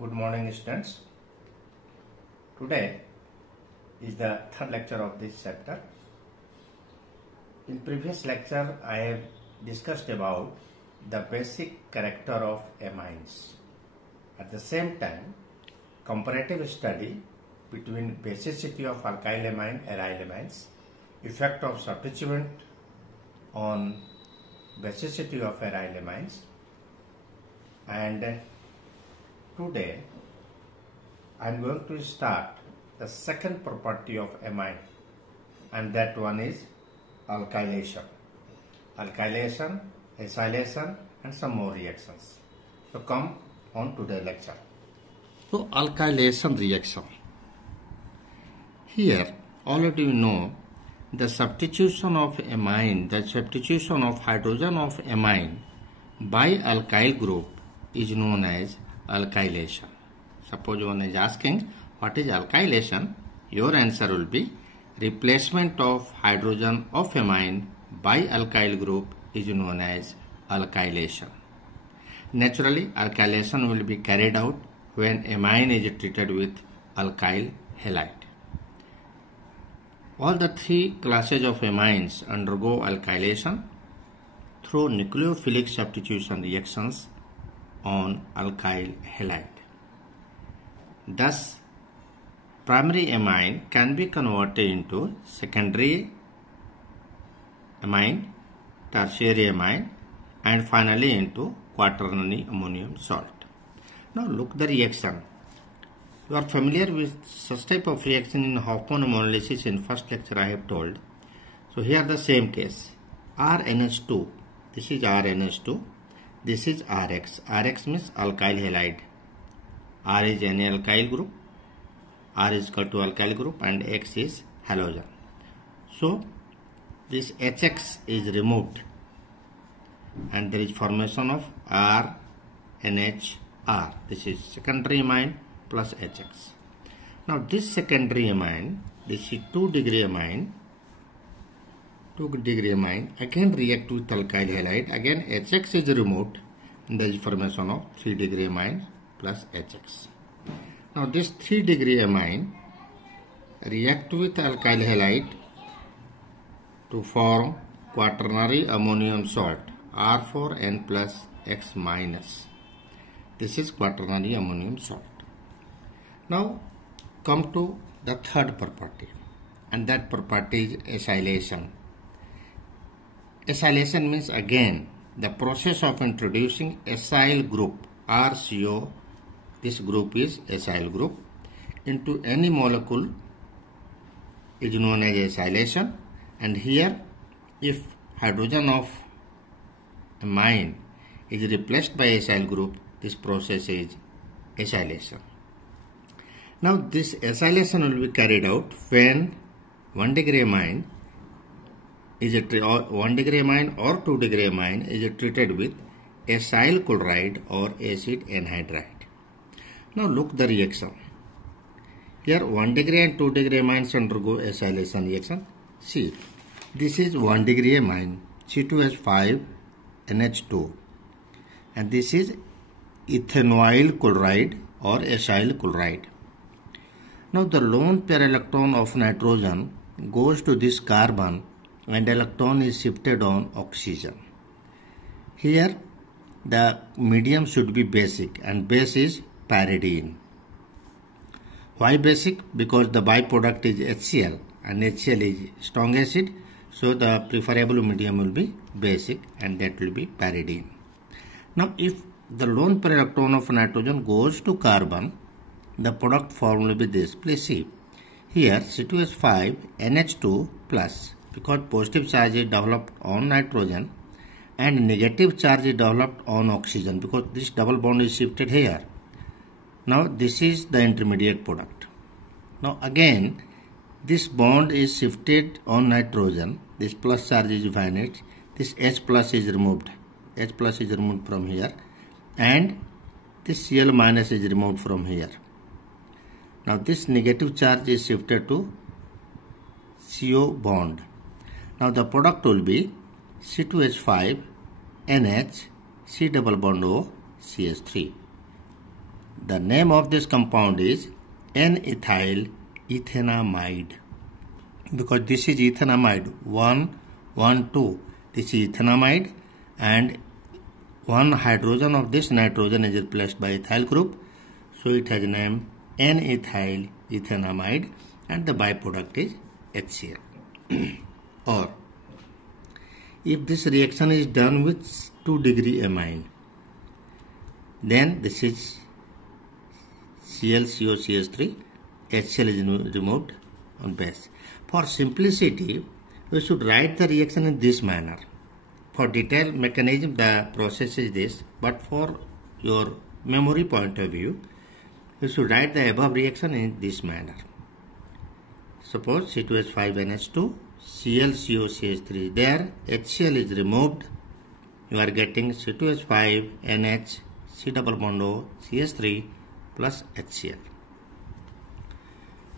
Good morning, students. Today is the third lecture of this chapter. In previous lecture, I have discussed about the basic character of amines. At the same time, comparative study between basicity of alkylamine and arylamines, effect of substituent on basicity of arylamines, and today I am going to start the second property of amine, and that one is alkylation. Alkylation, acylation, and some more reactions. So come on to the lecture. So alkylation reaction. Here already you know the substitution of amine, the substitution of hydrogen of amine by alkyl group is known as alkylation. Suppose one is asking what is alkylation, your answer will be replacement of hydrogen of amine by alkyl group is known as alkylation. Naturally, alkylation will be carried out when amine is treated with alkyl halide. All the three classes of amines undergo alkylation through nucleophilic substitution reactions on alkyl halide. Thus, primary amine can be converted into secondary amine, tertiary amine, and finally into quaternary ammonium salt. Now look the reaction. You are familiar with such type of reaction in Hoffman homolysis in first lecture I have told. So here the same case. RNH2, this is RNH2, this is RX. RX means alkyl halide. R is any alkyl group, R is equal to alkyl group, and X is halogen. So this HX is removed and there is formation of RNHR. This is secondary amine plus HX. Now this secondary amine, this is 2 degree amine, again react with alkyl halide, again HX is removed and there is formation of 3 degree amine plus HX. Now this 3 degree amine react with alkyl halide to form quaternary ammonium salt R4N plus X minus. This is quaternary ammonium salt. Now come to the third property, and that property is acylation. Acylation means again the process of introducing acyl group RCO, this group is acyl group, into any molecule is known as acylation, and here if hydrogen of amine is replaced by acyl group, this process is acylation. Now this acylation will be carried out when 1 degree amine is 1 degree amine or 2 degree amine is treated with acyl chloride or acid anhydride. Now look the reaction. Here 1 degree and 2 degree amines undergo acylation reaction. See, this is 1 degree amine C2H5 NH2, and this is ethanoyl chloride or acyl chloride. Now the lone pair electron of nitrogen goes to this carbon and electron is shifted on oxygen. Here the medium should be basic, and base is pyridine. Why basic? Because the byproduct is HCl and HCl is strong acid, so the preferable medium will be basic, and that will be pyridine. Now if the lone pair electron of nitrogen goes to carbon, the product form will be this. Please see, here C2H5 NH2 plus, because positive charge is developed on nitrogen and negative charge is developed on oxygen, because this double bond is shifted here. Now this is the intermediate product. Now again this bond is shifted on nitrogen, this plus charge is finite, this H plus is removed, H plus is removed from here, and this Cl minus is removed from here. Now this negative charge is shifted to CO bond. Now the product will be C2H5 NH C double bond O CH3. the name of this compound is N-ethyl ethanamide, because this is ethanamide 1, 1, 2. This is ethanamide, and one hydrogen of this nitrogen is replaced by ethyl group, so it has name N-ethyl ethanamide, and the byproduct is HCl. Or if this reaction is done with 2-degree amine, then this is ClCOCH3, HCl is removed on base. For simplicity, we should write the reaction in this manner. For detailed mechanism, the process is this, but for your memory point of view, we should write the above reaction in this manner. Suppose C2H5NH2, ClCOCH3 is there, HCl is removed, you are getting C2H5NH, C double bond O, CH3 plus HCl.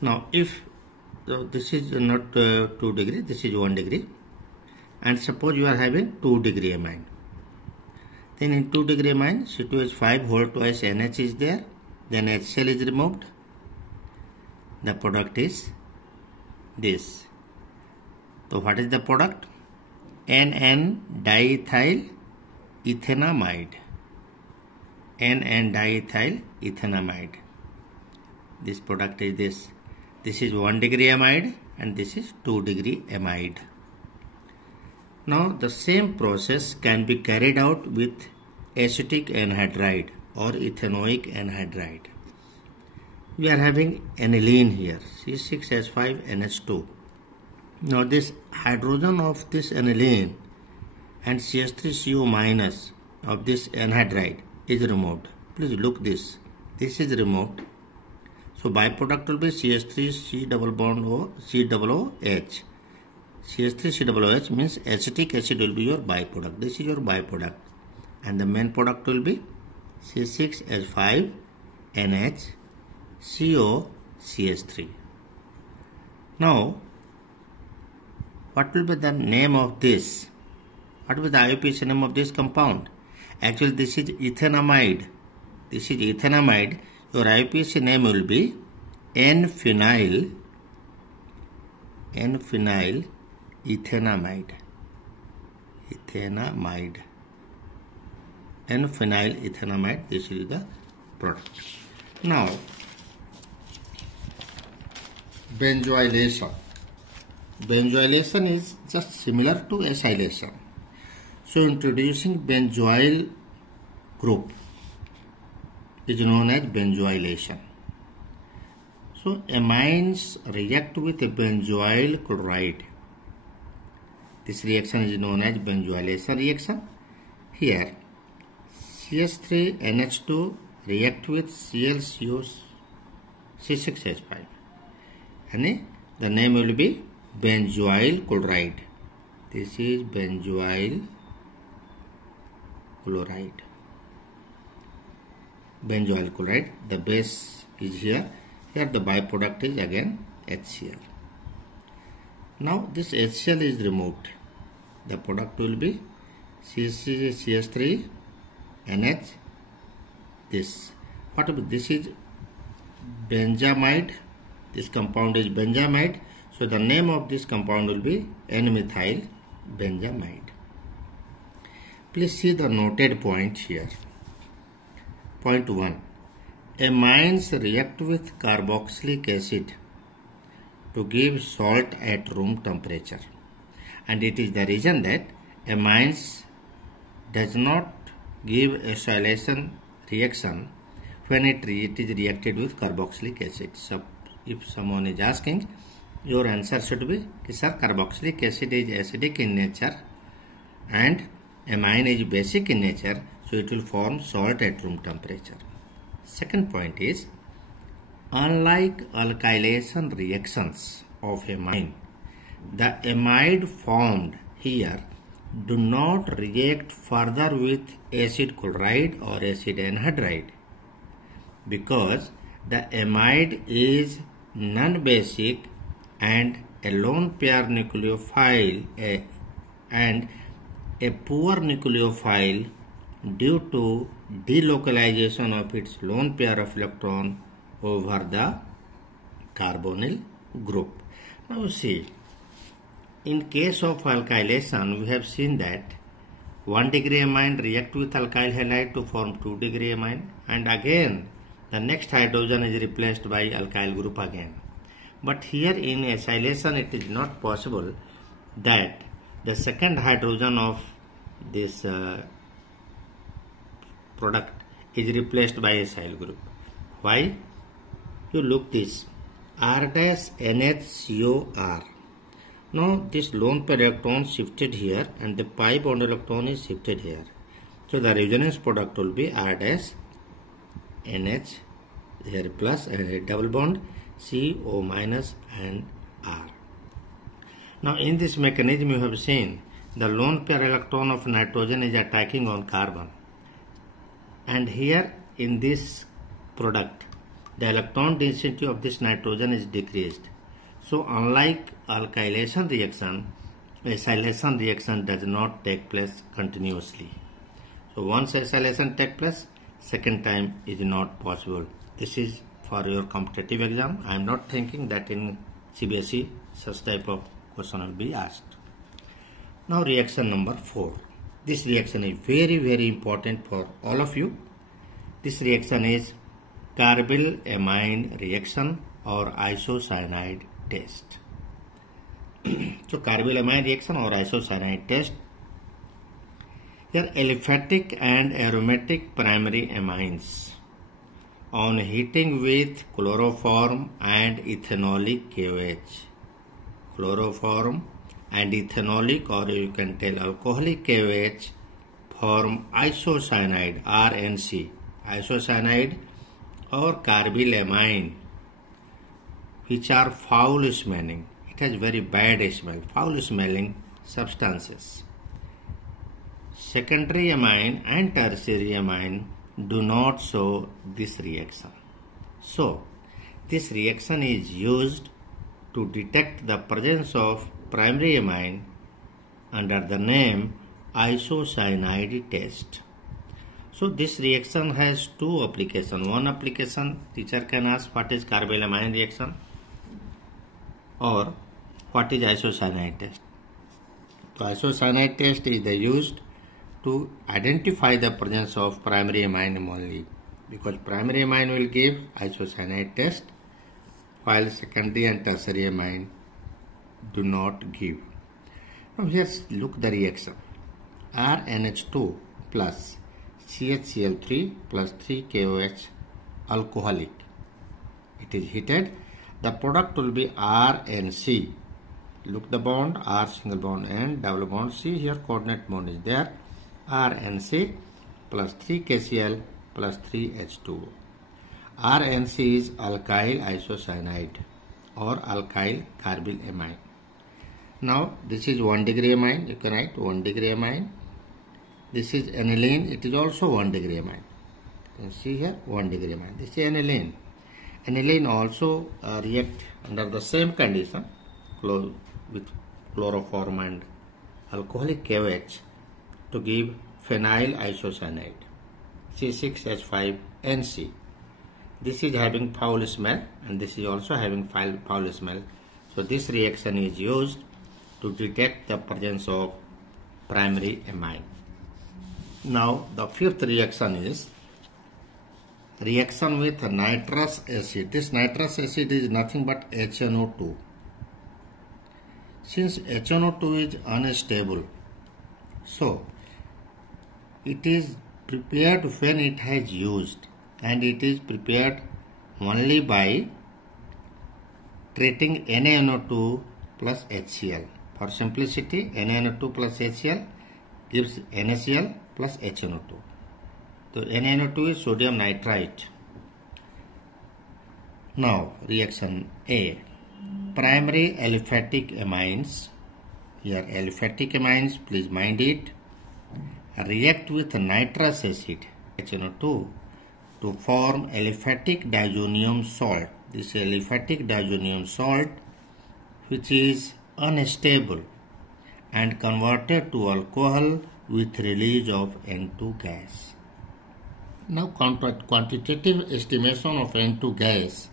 Now if this is not 2 degree, this is 1 degree, and suppose you are having 2-degree amine, then in 2-degree amine C2H5 whole twice NH is there, then HCl is removed, the product is this. So what is the product? N-diethyl ethanamide. N-diethyl ethanamide. This product is this. This is 1-degree amide and this is 2-degree amide. Now the same process can be carried out with acetic anhydride or ethanoic anhydride. We are having aniline here, C6H5NH2. Now this hydrogen of this aniline and CH3CO minus of this anhydride is removed. Please look this. This is removed. So byproduct will be CH3C double bond O C double OH. CH3C double OH means acetic acid will be your byproduct. This is your byproduct. And the main product will be C6H5NH COCH3. Now, what will be the name of this? What will be the IUPAC name of this compound? Actually, this is ethanamide. This is ethanamide. Your IUPAC name will be N-phenyl ethanamide. N-phenyl ethanamide. This is the product. Now, benzoylation. Benzoylation is just similar to acylation. So introducing benzoyl group is known as benzoylation. So amines react with a benzoyl chloride. This reaction is known as benzoylation reaction. Here CH3NH2 react with ClCO6H5 and the name will be benzoyl chloride. This is benzoyl chloride. Benzoyl chloride. The base is here. Here the byproduct is again HCl. Now this HCl is removed. The product will be CH3NH. This. What about this is benzamide. This compound is benzamide. So the name of this compound will be N-methyl benzamide. Please see the noted points here. Point 1. Amines react with carboxylic acid to give salt at room temperature. And it is the reason that amines does not give acylation reaction when it is reacted with carboxylic acid. So if someone is asking, your answer should be, sir, carboxylic acid is acidic in nature and amine is basic in nature, so it will form salt at room temperature. Second point is, unlike alkylation reactions of amine, the amide formed here do not react further with acid chloride or acid anhydride, because the amide is non-basic and a lone pair nucleophile and a poor nucleophile due to delocalization of its lone pair of electron over the carbonyl group. Now see, in case of alkylation, we have seen that 1 degree amine react with alkyl halide to form 2 degree amine, and again the next hydrogen is replaced by alkyl group again. But here in acylation it is not possible that the second hydrogen of this product is replaced by acyl group. Why? You look this R-NHCOR. Now this lone pair electron shifted here and the pi bond electron is shifted here. So the resonance product will be R-NH here plus and a double bond CO minus and R. Now in this mechanism you have seen the lone pair electron of nitrogen is attacking on carbon, and here in this product the electron density of this nitrogen is decreased. So unlike alkylation reaction, acylation reaction does not take place continuously. So once acylation takes place, second time is not possible. This is for your competitive exam. I am not thinking that in CBSE such type of question will be asked. Now reaction number 4. This reaction is very important for all of you. This reaction is carbylamine reaction or isocyanide test. So carbylamine reaction or isocyanide test. Here aliphatic and aromatic primary amines on heating with chloroform and ethanolic KOH. Chloroform and ethanolic, or you can tell alcoholic KOH, form isocyanide RNC. Isocyanide or carbylamine, which are foul smelling. It has very bad smell, foul smelling substances. Secondary amine and tertiary amine do not show this reaction. So this reaction is used to detect the presence of primary amine under the name isocyanide test. So this reaction has two applications. One application, teacher can ask what is carbylamine reaction or what is isocyanide test. So isocyanide test is used to identify the presence of primary amine only, because primary amine will give isocyanide test while secondary and tertiary amine do not give. Now here look the reaction. RNH2 plus CHCl3 plus 3 KOH alcoholic. It is heated. The product will be RNC. Look the bond, R single bond N double bond C. Here coordinate bond is there. RNC plus 3 KCl plus 3 H2O. RNC is alkyl isocyanide or alkyl carbylamine. Now this is 1 degree amine. You can write 1 degree amine. This is aniline. It is also 1 degree amine. You can see here 1 degree amine. This is aniline. Aniline also react under the same condition with chloroform and alcoholic KOH to give phenyl isocyanide C6H5NC. This is having foul smell and this is also having foul smell. So this reaction is used to detect the presence of primary amine. Now the fifth reaction is reaction with nitrous acid. This nitrous acid is nothing but HNO2. Since HNO2 is unstable, so it is prepared when it has used, and it is prepared only by treating NaNO2 plus HCl. For simplicity, NaNO2 plus HCl gives NaCl plus HNO2. So NaNO2 is sodium nitrite. Now reaction A. Primary aliphatic amines. Here aliphatic amines, please mind it, react with nitrous acid HNO2 to form aliphatic diazonium salt. This aliphatic diazonium salt, which is unstable and converted to alcohol with release of N2 gas. Now quantitative estimation of N2 gas.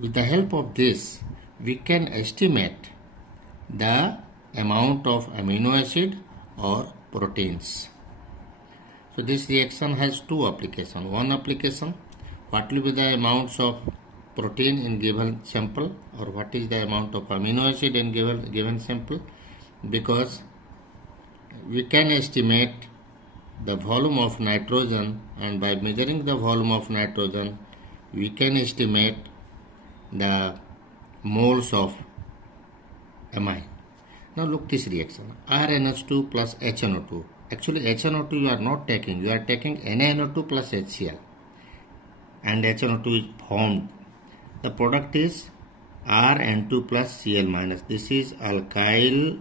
With the help of this, we can estimate the amount of amino acid or proteins. So this reaction has two applications. One application, what will be the amounts of protein in given sample, or what is the amount of amino acid in given sample, because we can estimate the volume of nitrogen, and by measuring the volume of nitrogen we can estimate the moles of amine. Now look this reaction, RNH2 plus HNO2. Actually HNO2 you are not taking, you are taking NaNO2 plus HCl, and HNO2 is formed. The product is RN2 plus Cl minus. This is alkyl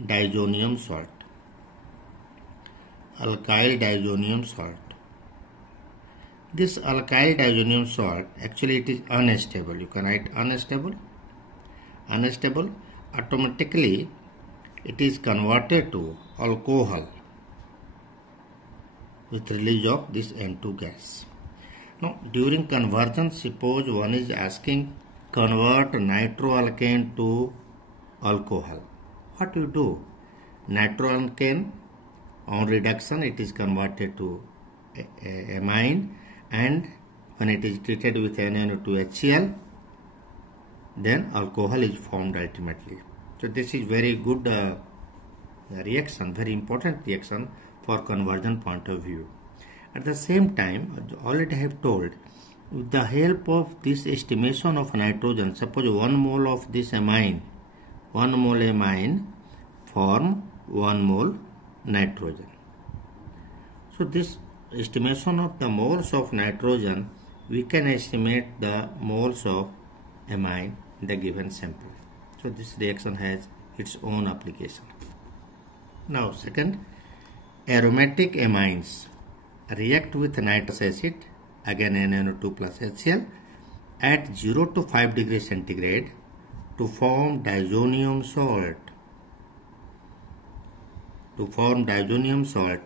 diazonium salt. Alkyl diazonium salt. This alkyl diazonium salt, actually it is unstable. You can write unstable. Unstable, automatically it is converted to alcohol with release of this N2 gas. Now during conversion, suppose one is asking convert nitroalkane to alcohol. What you do? Nitroalkane on reduction it is converted to amine, and when it is treated with NaNO2HCl, then alcohol is formed ultimately. So this is very good reaction, very important reaction for conversion point of view. At the same time, already I have told, with the help of this estimation of nitrogen, suppose 1 mole of this amine, 1 mole amine form 1 mole nitrogen. So this estimation of the moles of nitrogen, we can estimate the moles of amine in the given sample. So this reaction has its own application. Now second, aromatic amines react with nitrous acid, again NaNO2 plus HCl, at 0 to 5 degrees centigrade to form diazonium salt. To form diazonium salt,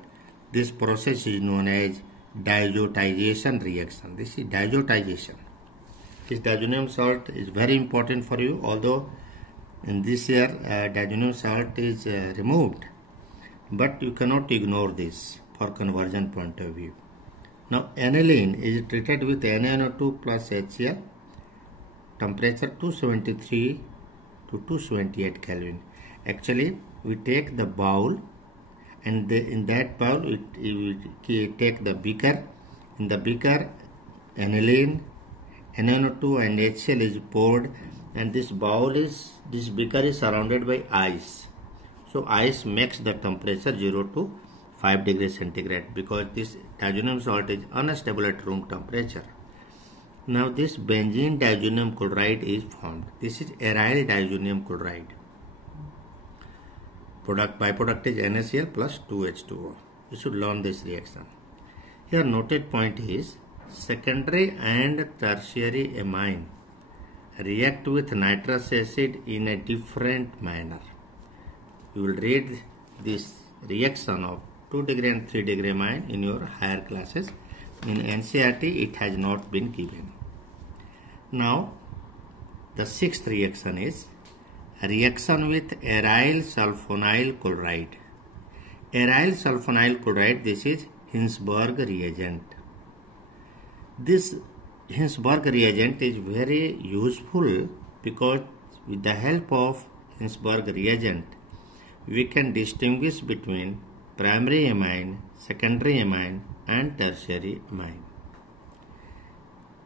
this process is known as diazotization reaction. This is diazotization. This diazonium salt is very important for you, although in this year diazonium salt is removed, but you cannot ignore this for conversion point of view. Now aniline is treated with NaNO2 plus HCl, temperature 273 to 278 Kelvin. Actually we take the bowl, and in that bowl we take the beaker. In the beaker aniline, NaNO2 and HCl is poured, and this beaker is surrounded by ice. So ice makes the temperature 0 to 5 degrees centigrade, because this diazonium salt is unstable at room temperature. Now this benzene diazonium chloride is formed. This is aryl diazonium chloride. Byproduct is NaCl plus 2H2O. You should learn this reaction. Here noted point is secondary and tertiary amine react with nitrous acid in a different manner. You will read this reaction of 2 degree and 3 degree amine in your higher classes. In NCERT it has not been given. Now the sixth reaction is reaction with arylsulphonyl chloride. Arylsulphonyl chloride, this is Hisberg reagent. This Hisberg reagent is very useful because with the help of Hisberg reagent we can distinguish between primary amine, secondary amine and tertiary amine,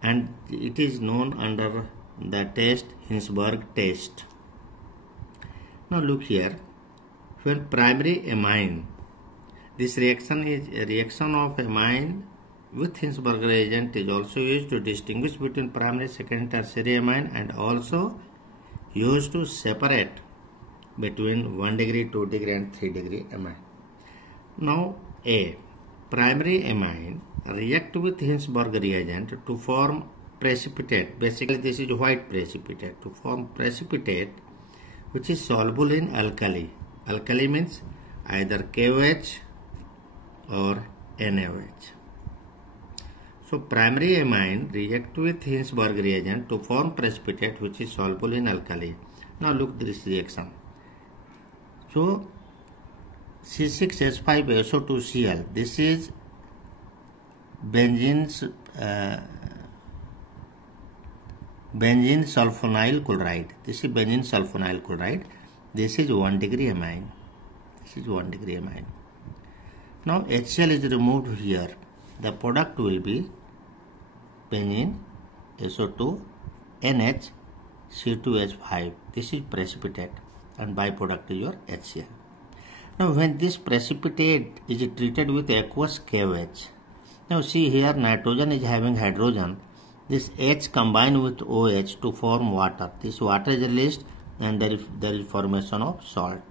and it is known under the test Hisberg test. Now look here, when primary amine, this reaction is a reaction of amine with Hisberg reagent is also used to distinguish between primary, secondary, tertiary amine, and also used to separate between 1 degree, 2 degree and 3 degree amine. Now A, primary amine react with Hisberg reagent to form precipitate. Basically this is white precipitate, to form precipitate which is soluble in alkali. Alkali means either KOH or NaOH. So primary amine react with Hisberg reagent to form precipitate which is soluble in alkali. Now look this reaction. So C6H5SO2Cl, this is benzene sulfonyl chloride. This is benzene sulfonyl chloride. This is 1 degree amine. This is 1 degree amine. Now HCl is removed here. The product will be benzene SO2 NH C2H5. This is precipitate and byproduct is your HCl. Now when this precipitate is treated with aqueous KOH, now see here nitrogen is having hydrogen. This H combined with OH to form water. This water is released and there is formation of salt.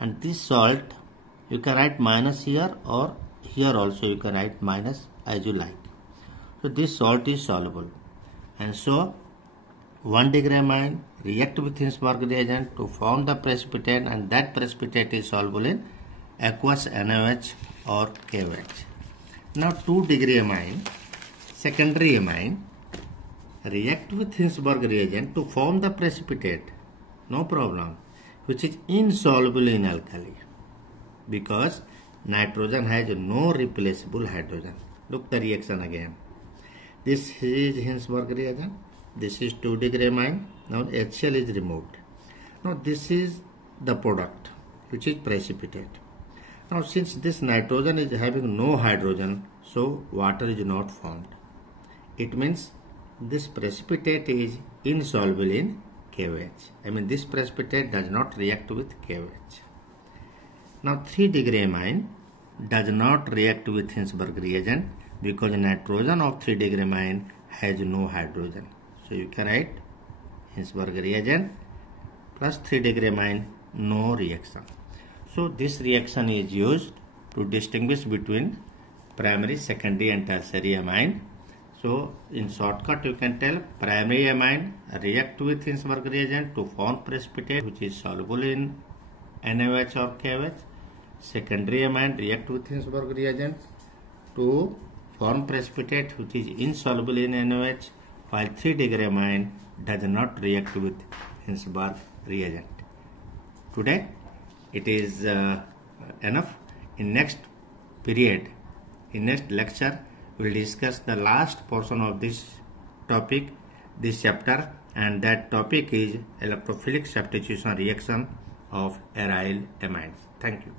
And this salt you can write minus here, or here also you can write minus as you like. So this salt is soluble. And so 1 degree amine react with Hisberg reagent to form the precipitate, and that precipitate is soluble in aqueous NaOH or KOH. Now 2 degree amine, secondary amine, react with Hisberg reagent to form the precipitate, no problem, which is insoluble in alkali because nitrogen has no replaceable hydrogen. Look the reaction again. This is Hisberg reagent. This is 2 degree amine. Now HCl is removed. Now this is the product which is precipitate. Now since this nitrogen is having no hydrogen, so water is not formed. It means this precipitate is insoluble in KOH. I mean this precipitate does not react with KOH. Now 3 degree amine does not react with Hisberg reagent because nitrogen of 3 degree amine has no hydrogen. So you can write Hisberg reagent plus 3 degree amine, no reaction. So this reaction is used to distinguish between primary, secondary and tertiary amine. So in shortcut you can tell primary amine react with Hisberg reagent to form precipitate which is soluble in NaOH or KOH. Secondary amine react with Hisberg reagent to form precipitate which is insoluble in NaOH, while 3 degree amine does not react with Hisberg reagent. Today it is enough. In next period, in next lecture, we will discuss the last portion of this topic, this chapter, and that topic is electrophilic substitution reaction of aryl amines. Thank you.